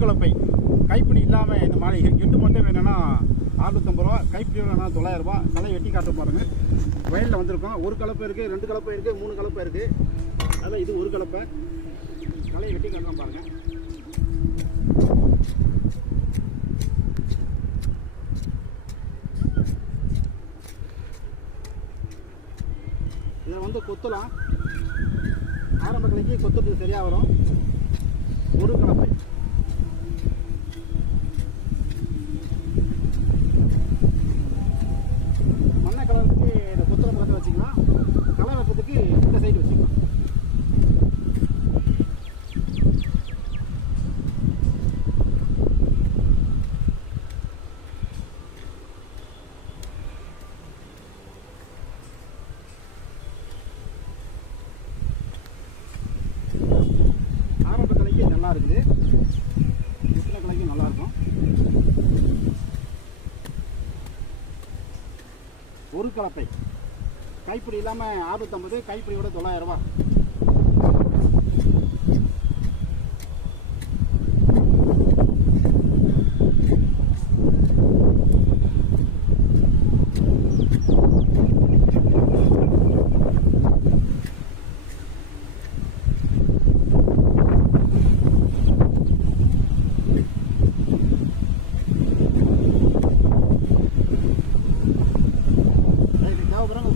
கலப்பை கைப்பிடி இல்லாமல் இந்த மாலை எட்டு மட்டும் வேணும்னா 650 ரூபா, கைப்பிடி வேணும்னா 900 ரூபா. தலையை வெட்டி காட்ட பாருங்க. வயலில் வந்திருக்கோம். ஒரு கலப்பை இருக்குது, 2 கலப்பை இருக்குது, 3 கலப்பை இருக்குது. அதில் இது ஒரு கலப்பை. தலையை வெட்டி காட்டுறோம் பாருங்க. இதை வந்து கொத்தலாம். ஆரம்ப கலைக்கு கொத்துறதுக்கு சரியாக வரும். ஒரு கலப்பை. மண்ணை கலருக்கு இந்த கொத்துற பழத்தை வச்சுக்கலாம். களை வைப்பதுக்கு இந்த சைடு வச்சுக்கலாம். ஆரம்ப கலைக்கு நல்லா இருக்குது, சின்ன கலைக்கு நல்லா இருக்கும். ஒரு கலப்பை கைப்பிடி இல்லாமல் 650, கைப்பிடியோட 900 ரூபா.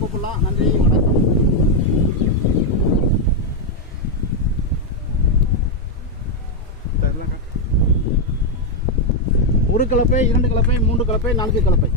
கூப்பிடலாம். நன்றி, வணக்கம். ஒரு கலப்பை, 2 கலப்பை, 3 கலப்பை, 4 கலப்பை.